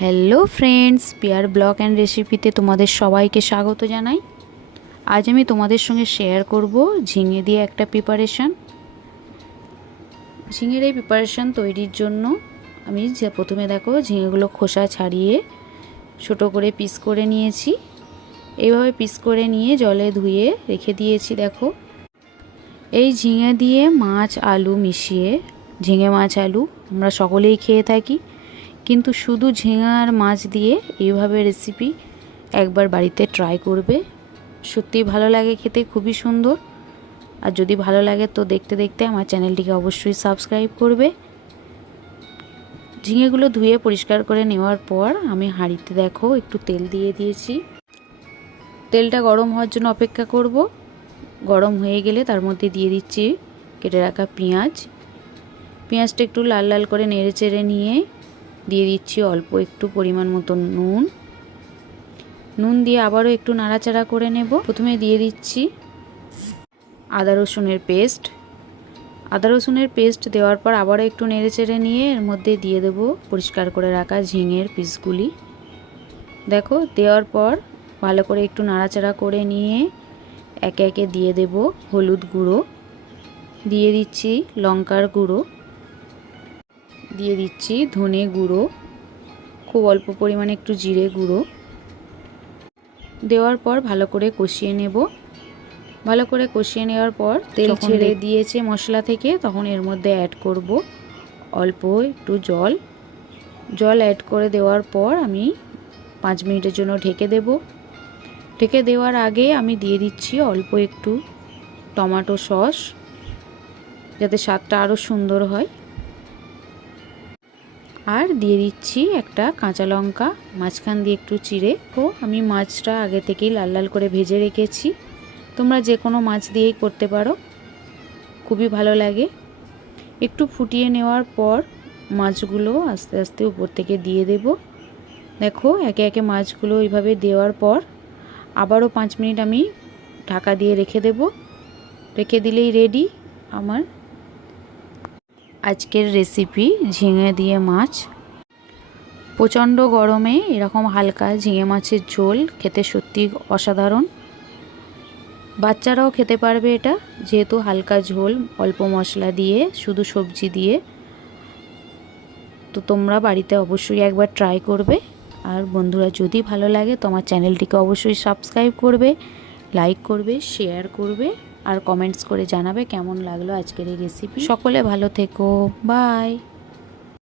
Hello friends, Piyar blog and রেসিপিতে তোমাদের সবাইকে স্বাগত জানাই। আজ আমি তোমাদের সঙ্গে শেয়ার করব ঝিঙে দিয়ে একটা প্রিপারেশান। ঝিঙের এই প্রিপারেশান তৈরির জন্য আমি প্রথমে দেখো ঝিঙেগুলো খোসা ছাড়িয়ে ছোট করে পিস করে নিয়েছি। এইভাবে পিস করে নিয়ে জলে ধুয়ে রেখে দিয়েছি। দেখো, এই ঝিঙে দিয়ে মাছ আলু মিশিয়ে, ঝিঙে মাছ আলু আমরা সকলেই খেয়ে থাকি, কিন্তু শুধু ঝিঙে আর মাছ দিয়ে এইভাবে রেসিপি একবার বাড়িতে ট্রাই করবে। সত্যিই ভালো লাগে খেতে, খুবই সুন্দর। আর যদি ভালো লাগে তো দেখতে দেখতে আমার চ্যানেলটিকে অবশ্যই সাবস্ক্রাইব করবে। ঝিঙেগুলো ধুয়ে পরিষ্কার করে নেওয়ার পর আমি হাঁড়িতে দেখো একটু তেল দিয়ে দিয়েছি। তেলটা গরম হওয়ার জন্য অপেক্ষা করব। গরম হয়ে গেলে তার মধ্যে দিয়ে দিচ্ছি কেটে রাখা পেঁয়াজটা একটু লাল লাল করে নেড়ে চেড়ে নিয়ে দিয়ে দিচ্ছি অল্প একটু পরিমাণ মতো নুন দিয়ে আবারও একটু নাড়াচাড়া করে নেব। প্রথমে দিয়ে দিচ্ছি আদা রসুনের পেস্ট দেওয়ার পর আবারও একটু নেড়ে চেড়ে নিয়ে এর মধ্যে দিয়ে দেব পরিষ্কার করে রাখা ঝিঙের পিসগুলি। দেখো, দেওয়ার পর ভালো করে একটু নাড়াচাড়া করে নিয়ে একে একে দিয়ে দেব হলুদ গুঁড়ো, দিয়ে দিচ্ছি লঙ্কার গুঁড়ো, দিয়ে দিচ্ছি ধনে গুঁড়ো, খুব অল্প পরিমাণে একটু জিরে গুঁড়ো। দেওয়ার পর ভালো করে কষিয়ে নেব। ভালো করে কষিয়ে নেওয়ার পর তেল ছেড়ে দিয়েছে মশলা থেকে, তখন এর মধ্যে অ্যাড করব অল্প একটু জল অ্যাড করে দেওয়ার পর আমি 5 মিনিটের জন্য ঢেকে দেব। ঢেকে দেওয়ার আগে আমি দিয়ে দিচ্ছি অল্প একটু টমেটো সস, যাতে স্বাদটা আরও সুন্দর হয়। আর দিয়ে দিচ্ছি একটা কাঁচা লঙ্কা মাঝখান দিয়ে একটু চিড়ে। আমি মাছটা আগে থেকেই লাল লাল করে ভেজে রেখেছি। তোমরা যে কোনো মাছ দিয়েই করতে পারো, খুবই ভালো লাগে। একটু ফুটিয়ে নেওয়ার পর মাছগুলো আস্তে আস্তে উপর থেকে দিয়ে দেব। দেখো, একে একে মাছগুলো এইভাবে দেওয়ার পর আবারও 5 মিনিট আমি ঢাকা দিয়ে রেখে দেব। রেখে দিলেই রেডি আমার আজকের রেসিপি ঝিঙে দিয়ে মাছ। প্রচণ্ড গরমে এরকম হালকা ঝিঙে মাছের ঝোল খেতে সত্যি অসাধারণ। বাচ্চারাও খেতে পারবে এটা, যেহেতু হালকা ঝোল, অল্প মশলা দিয়ে, শুধু সবজি দিয়ে। তো তোমরা বাড়িতে অবশ্যই একবার ট্রাই করবে। আর বন্ধুরা, যদি ভালো লাগে তো আমার চ্যানেলটিকে অবশ্যই সাবস্ক্রাইব করবে, লাইক করবে, শেয়ার করবে আর কমেন্টস করে জানাবে কেমন লাগলো আজকের এই রেসিপি। সকলে ভালো থেকো, বাই।